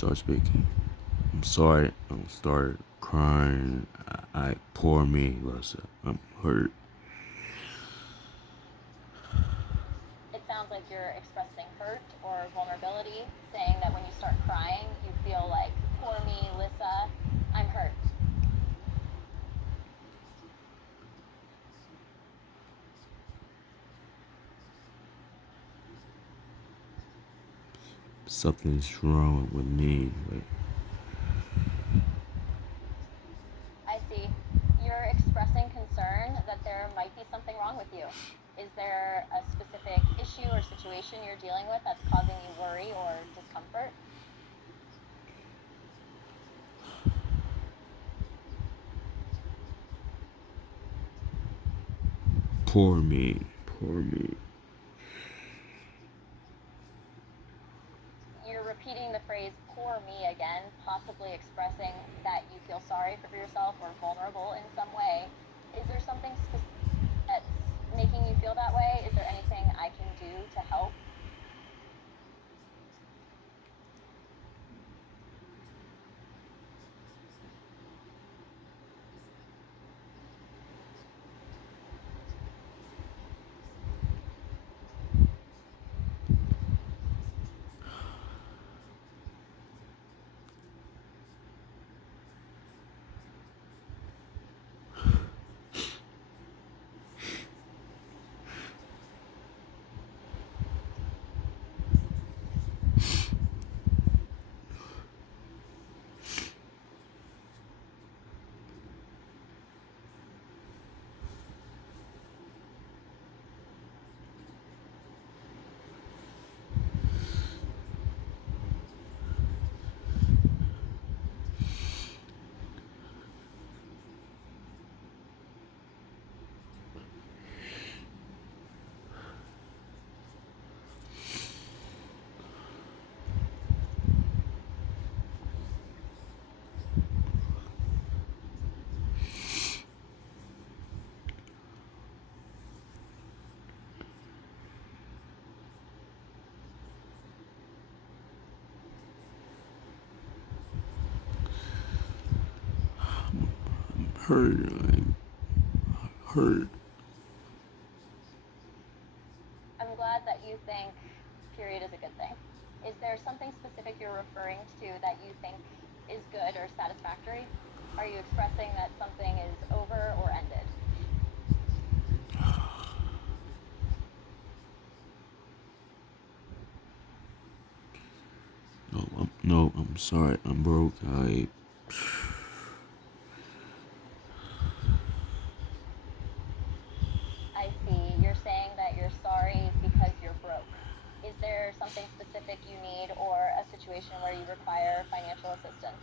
start speaking. I'm sorry. I'm start crying. Poor me, Lessa. I'm hurt. It sounds like you're expressing hurt or vulnerability, saying that when you start crying, you feel like, poor me, Lissa, I'm hurt. Something's wrong with me. Like, I see. You're expressing concern that there might be something wrong with you. Is there a specific issue or situation you're dealing with that's causing you worry or discomfort? poor me. Poor me. You're repeating the phrase poor me again, possibly expressing that you feel sorry for yourself or vulnerable in some way. Is there something specific that's making you feel that way? Is there anything I can do to help? I'm hurt. I'm hurt. I'm glad that you think period is a good thing. Is there something specific you're referring to that you think is good or satisfactory? Are you expressing that something is over or ended? No, I'm sorry. I'm broke. I see. You're saying that you're sorry because you're broke. Is there something specific you need or a situation where you require financial assistance?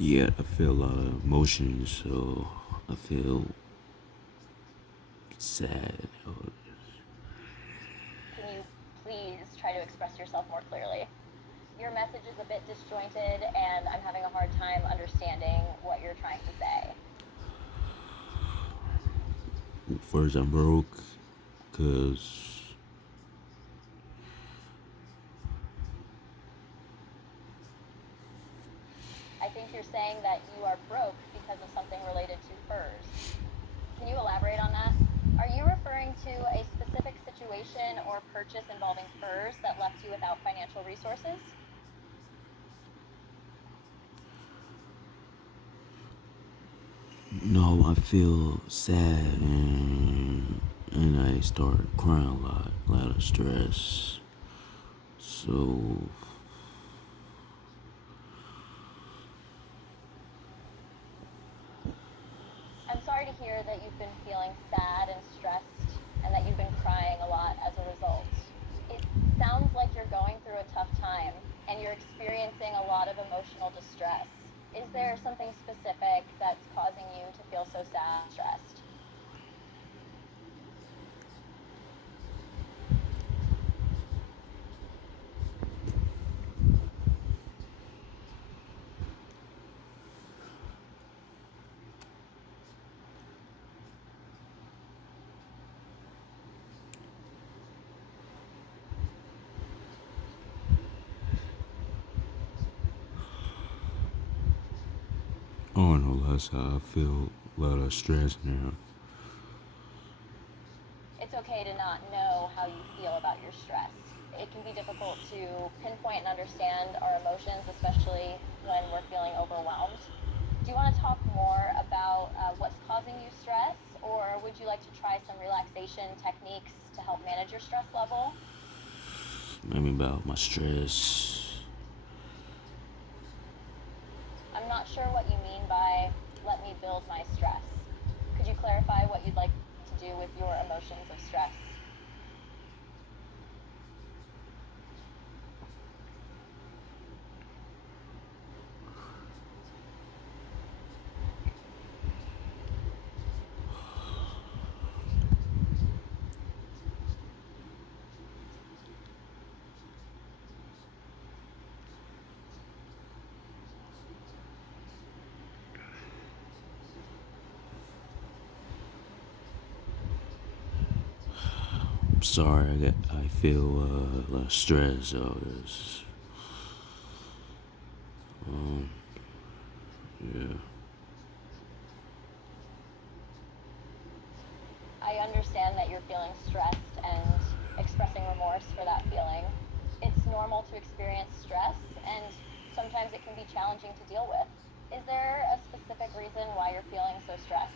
Yeah, I feel a lot of emotions, so I feel sad. Can you please try to express yourself more clearly? Your message is a bit disjointed, and I'm having a hard time understanding what you're trying to say. First, I'm broke because I think you're saying that you are broke because of something related to furs. Can you elaborate on that? Are you referring to a specific situation or purchase involving furs that left you without financial resources? No, I feel sad and I start crying a lot of stress. So I'm sorry to hear that you've been feeling sad and stressed and that you've been crying a lot as a result. It sounds like you're going through a tough time and you're experiencing a lot of emotional distress. Is there something specific that's causing you to feel so sad and stressed? oh no, Lessa, I feel a lot of stress now. It's okay to not know how you feel about your stress. It can be difficult to pinpoint and understand our emotions, especially when we're feeling overwhelmed. Do you want to talk more about what's causing you stress, or would you like to try some relaxation techniques to help manage your stress level? Maybe about my stress. I'm not sure what you mean by let me build my stress. Could you clarify what you'd like to do with your emotions of stress? I'm sorry, I feel a lot of stress. Yeah. I understand that you're feeling stressed and expressing remorse for that feeling. It's normal to experience stress, and sometimes it can be challenging to deal with. Is there a specific reason why you're feeling so stressed?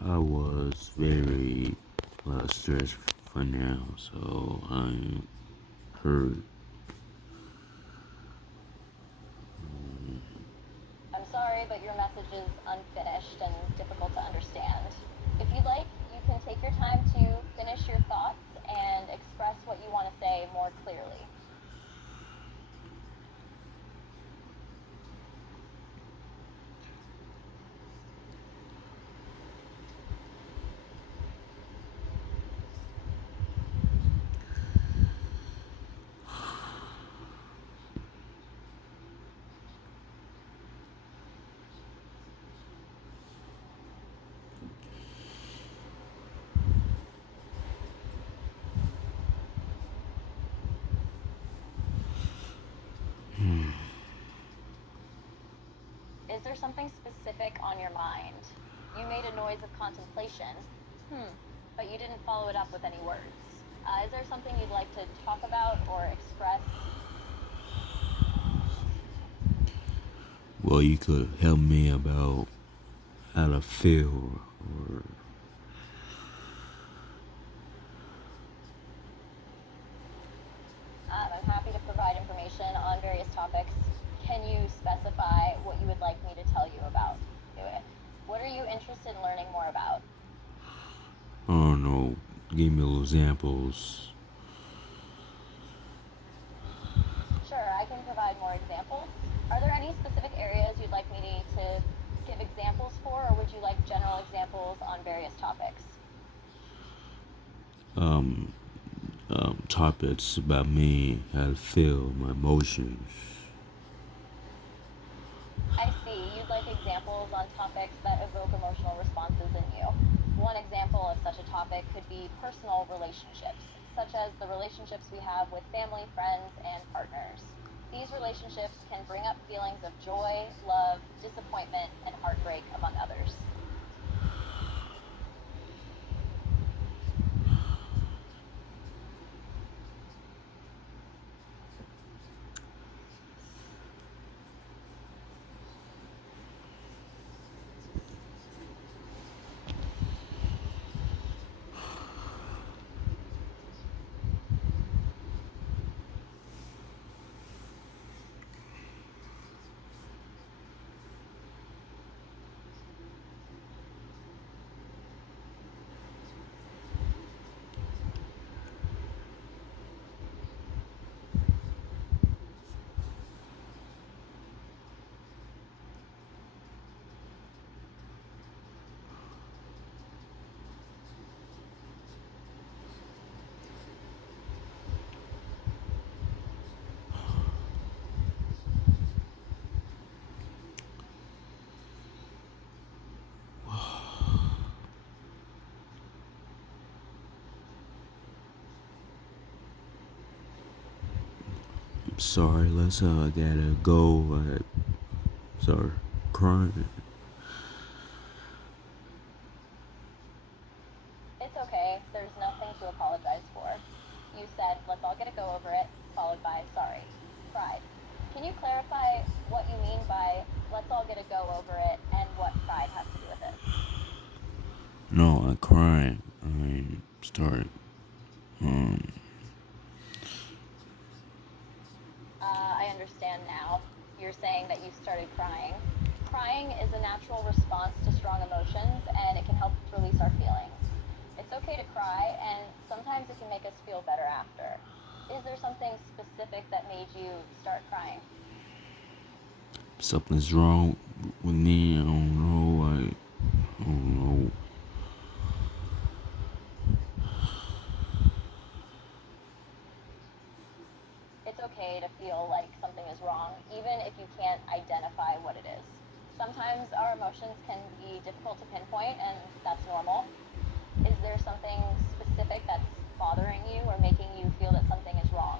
I was very a lot of stress for now, so I'm hurt. I'm sorry, but your message is unfinished and difficult to understand. If you'd like, you can take your time to finish your thoughts and express what you want to say more clearly. Is there something specific on your mind? You made a noise of contemplation, but you didn't follow it up with any words. Is there something you'd like to talk about or express? Well, you could help me about how to feel, or I'm happy to provide information on various topics. Can you specify what you would like me to tell you about? What are you interested in learning more about? I don't know. Give me little examples. Sure, I can provide more examples. Are there any specific areas you'd like me to give examples for, or would you like general examples on various topics? Topics about me, how to feel, my emotions. I see. You'd like examples on topics that evoke emotional responses in you. One example of such a topic could be personal relationships, such as the relationships we have with family, friends, and partners. These relationships can bring up feelings of joy, love, disappointment, and heartbreak, among others. Sorry, let's I gotta go. Sorry, crying. It's okay. There's nothing to apologize for. You said, let's all get a go over it, followed by sorry. Pride. Can you clarify what you mean by let's all get a go over it and what pride has to do with it? No, I'm crying. Start. I understand now. You're saying that you started crying. Crying is a natural response to strong emotions and it can help us release our feelings. It's okay to cry and sometimes it can make us feel better after. Is there something specific that made you start crying? Something's wrong with me. I don't know. I don't know. It's okay to feel like something is wrong, even if you can't identify what it is. Sometimes our emotions can be difficult to pinpoint, and that's normal. Is there something specific that's bothering you or making you feel that something is wrong?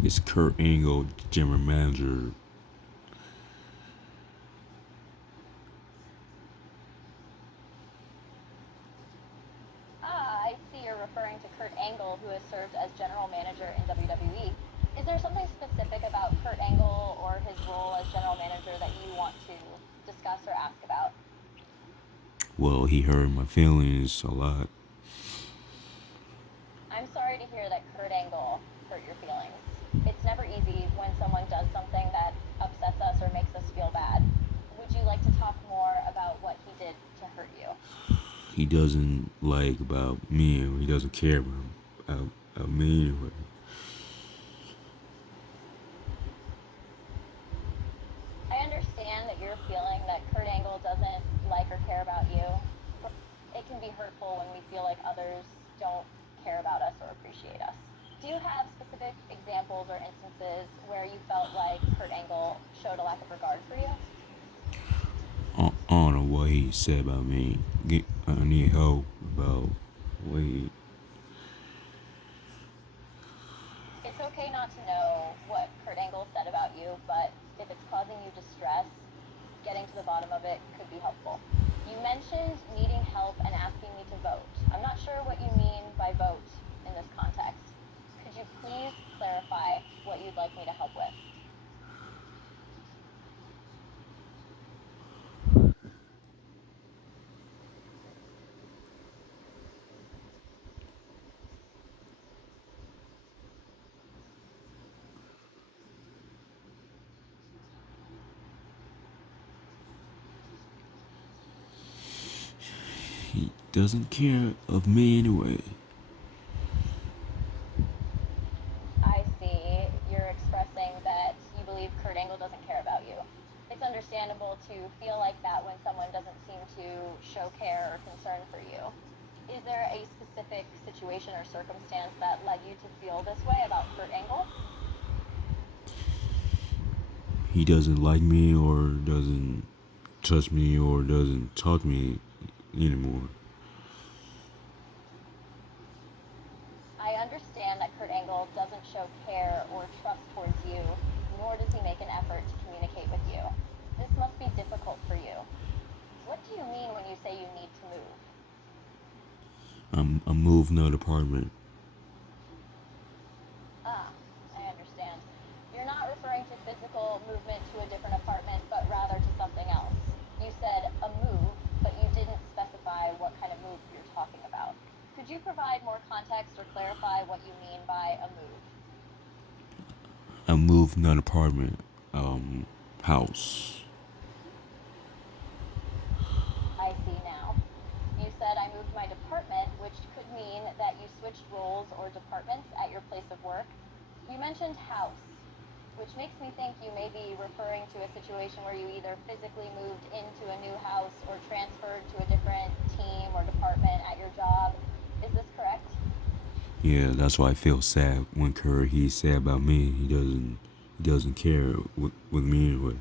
It's Kurt Angle, general manager. I see you're referring to Kurt Angle, who has served as general manager in WWE. Is there something specific about Kurt Angle or his role as general manager that you want to discuss or ask about? Well, he hurt my feelings a lot. I'm sorry to hear that Kurt Angle hurt your feelings. It's never easy when someone does something that upsets us or makes us feel bad. Would you like to talk more about what he did to hurt you? He doesn't like about me, or he doesn't care about me anyway. I understand that you're feeling that Kurt Angle doesn't like or care about you. It can be hurtful when we feel like others don't care about us or appreciate us. Do you have specific examples or instances where you felt like Kurt Angle showed a lack of regard for you? I don't know what he said about me. I need help about what he. It's okay not to know what Kurt Angle said about you, but if it's causing you distress, getting to the bottom of it could be helpful. You mentioned needing help and asking me to vote. I'm not sure what you mean by vote in this context. Could you please clarify what you'd like me to help with? doesn't care of me anyway. I see. You're expressing that you believe Kurt Angle doesn't care about you. It's understandable to feel like that when someone doesn't seem to show care or concern for you. Is there a specific situation or circumstance that led you to feel this way about Kurt Angle? He doesn't like me or doesn't trust me or doesn't talk to me anymore. I understand that Kurt Angle doesn't show care or trust towards you, nor does he make an effort to communicate with you. This must be difficult for you. What do you mean when you say you need to move? I'm moving out of apartment. Ah, I understand. You're not referring to physical movement to a different apartment, but rather to something else. You said a move, but you didn't specify what kind of move you're talking about. Could you provide more context or clarify what you mean by a move? I'm moving out of apartment. House. I see now. You said I moved my department, which could mean that you switched roles or departments at your place of work. You mentioned house, which makes me think you may be referring to a situation where you either physically moved into a new house or transferred to a different team or department at your job. Is this correct? Yeah, that's why I feel sad when Kurt he said about me. He doesn't care with me anyway.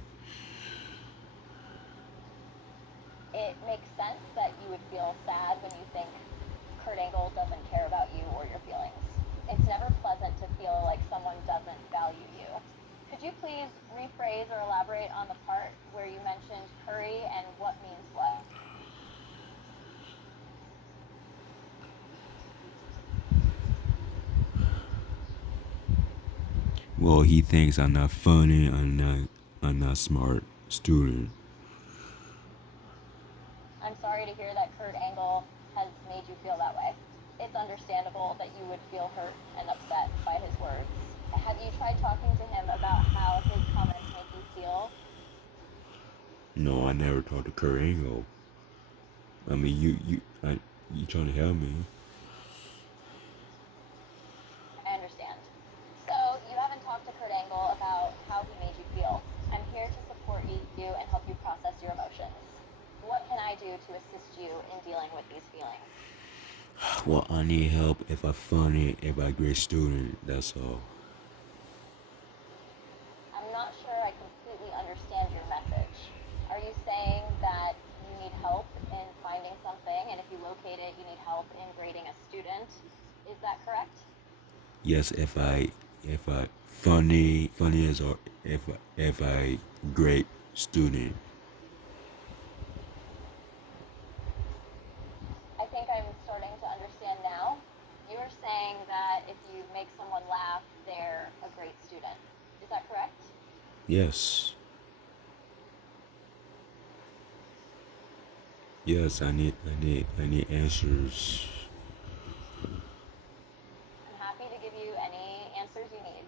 It makes sense that you would feel sad when you think Kurt Angle doesn't care about you or your feelings. It's never pleasant to feel like someone doesn't value you. Could you please rephrase or elaborate on the part where you mentioned curry and what means what? Well, he thinks I'm not funny. I'm not smart student. I'm sorry to hear that Kurt Angle has made you feel that way. It's understandable that you would feel hurt and upset by his words. Have you tried talking to him about how his comments make you feel? No, I never talked to Kurt Angle. I mean, you trying to help me? I understand. So, you haven't talked to Kurt Angle about how he made you feel. I'm here to support you and help you process your emotions. What can I do to assist you in dealing with these feelings? Well, I need help if I'm funny, if I'm a great student. That's all. I'm not sure I completely understand your message. Are you saying that you need help in finding something, and if you locate it, you need help in grading a student? Is that correct? Yes, if I funny as or if I great student. I think I'm starting to understand now. You're saying that if you make someone laugh, they're a great student. Is that correct? Yes. Yes, I need answers. I'm happy to give you any answers you need.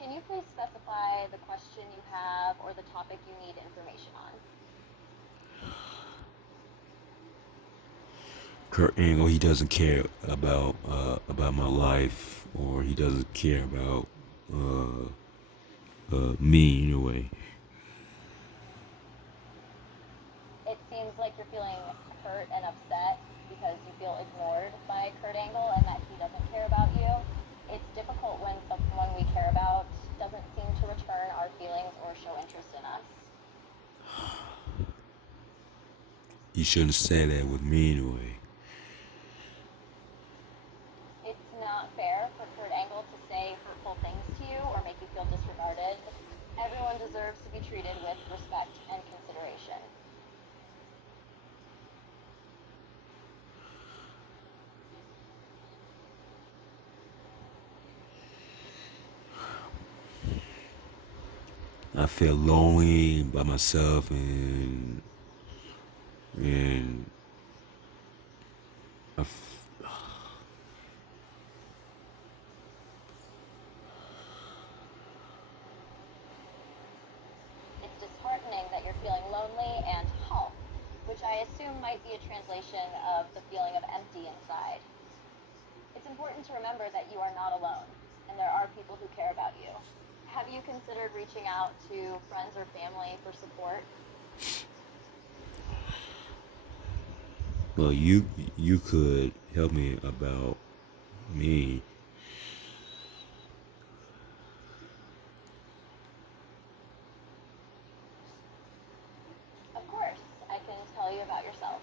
Can you please specify the question you have or the topic you need information on? Kurt Angle, he doesn't care about my life, or he doesn't care about me anyway. It seems like you're feeling hurt and upset because you feel ignored by Kurt Angle and that he doesn't care about you. It's difficult when someone we care about doesn't seem to return our feelings or show interest in us. You shouldn't say that with me anyway. It's not fair for Kurt Angle to say hurtful things to you or make you feel disregarded. Everyone deserves to be treated with respect and consideration. I feel lonely by myself, and I f- It's disheartening that you're feeling lonely and, which I I assume might be a translation of the feeling of empty inside. It's important to remember that you are not alone, and there are people who care about you. Have you considered reaching out to friends or family for support? Well, you could help me about me. Of course, I can tell you about yourself.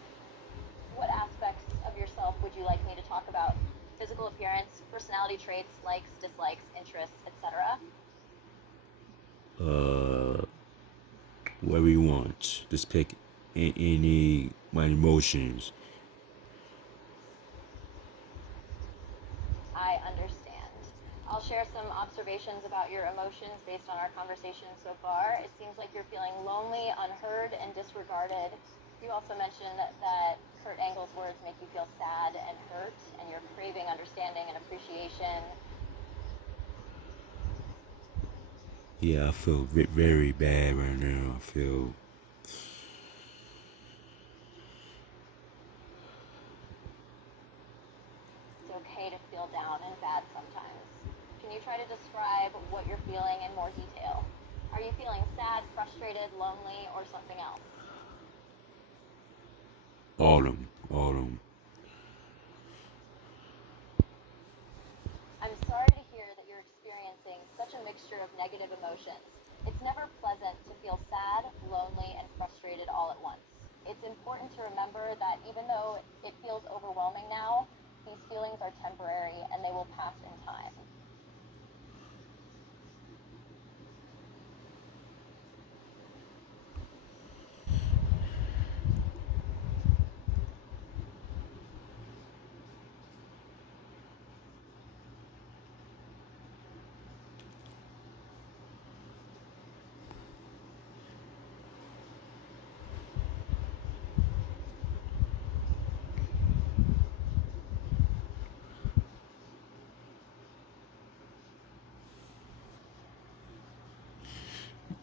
What aspects of yourself would you like me to talk about? Physical appearance, personality traits, likes, dislikes, interests, etc. Uh, whatever you want. Just pick any my emotions. I understand. I'll share some observations about your emotions based on our conversation so far. It seems like you're feeling lonely, unheard, and disregarded. You also mentioned that Kurt Angle's words make you feel sad and hurt, and you're craving understanding and appreciation. Yeah, I feel very bad right now. I feel It's okay to feel down and bad sometimes. Can you try to describe what you're feeling in more detail? Are you feeling sad, frustrated, lonely, or something else? autumn. I'm sorry to hear that you're experiencing such a mixture of negative emotions. It's never pleasant to feel sad, lonely, and frustrated all at once. It's important to remember that even though it feels overwhelming now, these feelings are temporary and they will pass in time.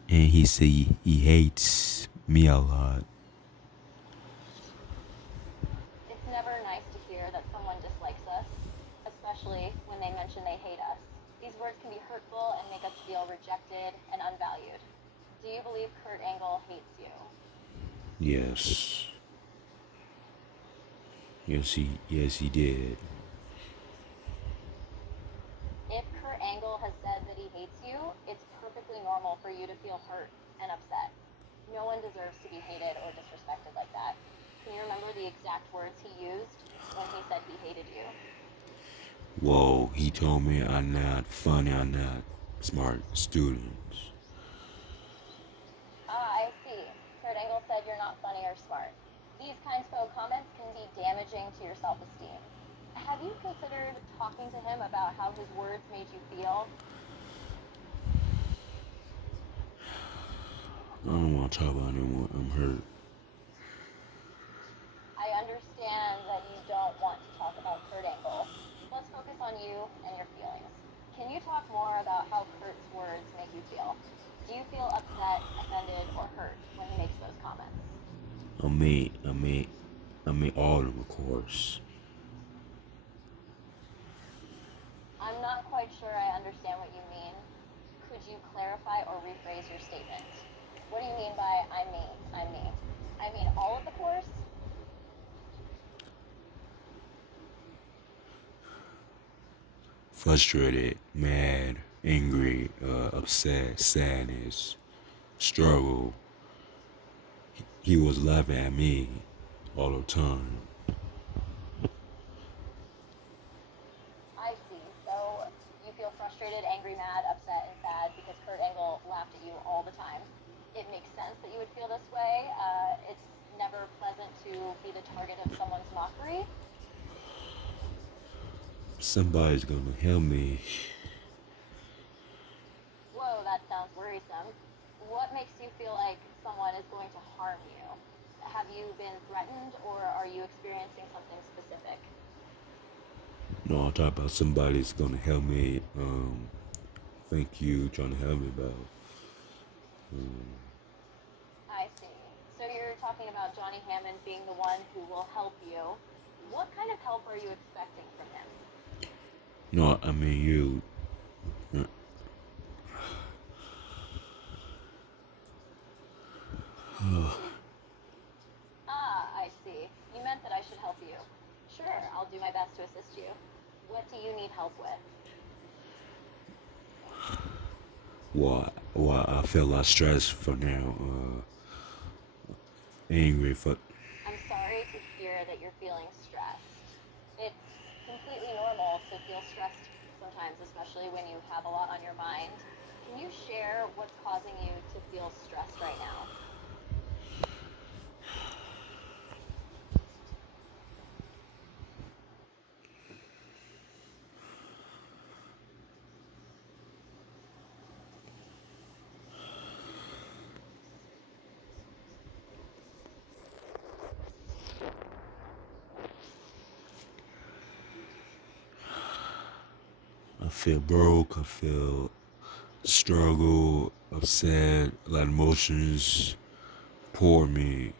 And he said he hates me a lot. It's never nice to hear that someone dislikes us, especially when they mention they hate us. These words can be hurtful and make us feel rejected and unvalued. Do you believe Kurt Angle hates you? Yes. Yes he did. If Kurt Angle has said that he hates you, it's perfectly normal for you to feel hurt and upset. No one deserves to be hated or disrespected like that. Can you remember the exact words he used when he said he hated you? Whoa, he told me I'm not funny, I'm not smart students. Ah, I see. Kurt Angle said you're not funny or smart. These kinds of comments can be damaging to your self-esteem. Have you considered talking to him about how his words made you feel? I don't want to talk about it anymore. I'm hurt. I understand that you don't want to talk about Kurt Angle. Let's focus on you and your feelings. Can you talk more about how Kurt's words make you feel? Do you feel upset, offended, or hurt when he makes those comments? I mean all of them, of course. I'm not quite sure I understand what you mean. Could you clarify or rephrase your statement? What do you mean by I mean, I mean? I mean all of the course? Frustrated, mad, angry, upset, sadness, struggle. He was laughing at me all the time. I see. So you feel frustrated, angry, mad, upset, and sad because Kurt Angle laughed at you all the time. It makes sense that you would feel this way. It's never pleasant to be the target of someone's mockery. Somebody's gonna help me. Whoa, that sounds worrisome. What makes you feel like someone is going to harm you? Have you been threatened or are you experiencing something specific? No, I'm talking about somebody's gonna help me. Thank you, trying to help me about. I see. So you're talking talking about Johnny Hammond being the one who will help you. What kind of help are you expecting from him? No, I mean you. Ah, I see. You meant that I should help you. Sure, I'll do my best to assist you. What do you need help with? Why I feel like stressed for now. Angry for. I'm sorry to hear that you're feeling stressed. It's completely normal to feel stressed sometimes, especially when you have a lot on your mind. Can you share what's causing you to feel stressed right now? I feel broke. I feel struggle, upset, a lot of emotions pour me.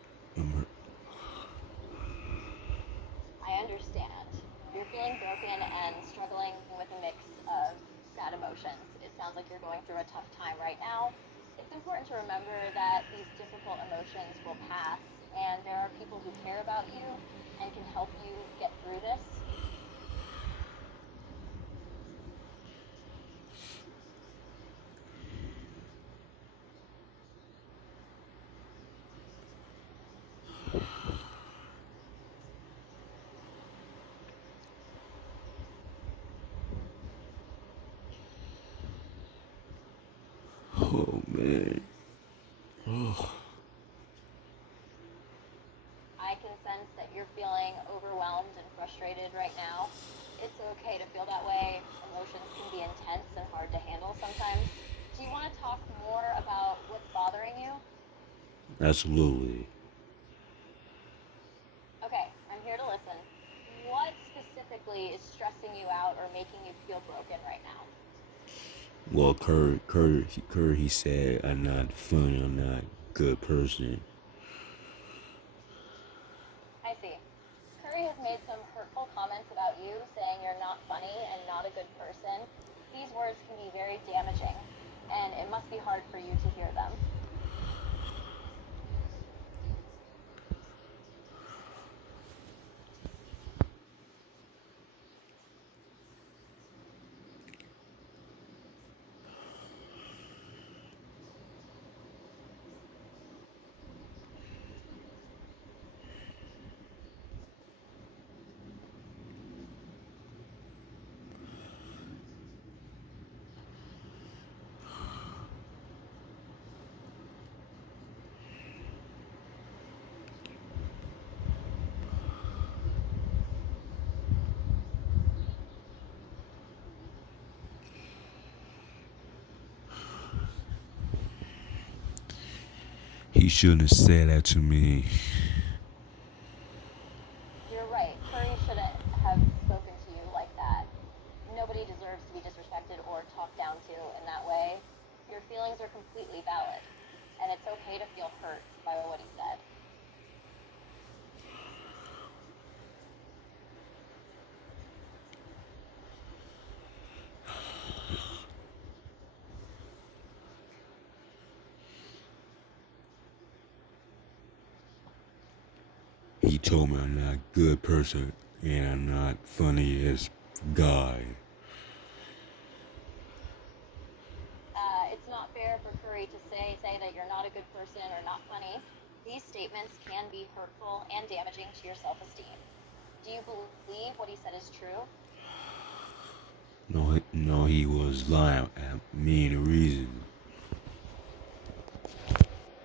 I understand. You're feeling broken and struggling with a mix of sad emotions. It sounds like you're going through a tough time right now. It's important to remember that these difficult emotions will pass, and there are people who care about you and can help you get through this. Oh man. I can sense that you're feeling overwhelmed and frustrated right now. It's okay to feel that way. Emotions can be intense and hard to handle sometimes. Do you want to talk more about what's bothering you? Absolutely. Okay, I'm here to listen. What specifically is stressing you out or making you feel broken right now? Well, he said I'm not funny. I'm not a good person. I see. Curry has made some hurtful comments about you, saying you're not funny and not a good person. These words can be very damaging, and it must be hard for you to hear them. He shouldn't have said that to me. You're right. Curry shouldn't have spoken to you like that. Nobody deserves to be disrespected or talked down to in that way. Your feelings are completely valid, and it's okay to feel hurt by what he said. He told me I'm not a good person and I'm not funny as guy. It's not fair for Curry to say that you're not a good person or not funny. These statements can be hurtful and damaging to your self-esteem. Do you believe what he said is true? No, he was lying at me the reason.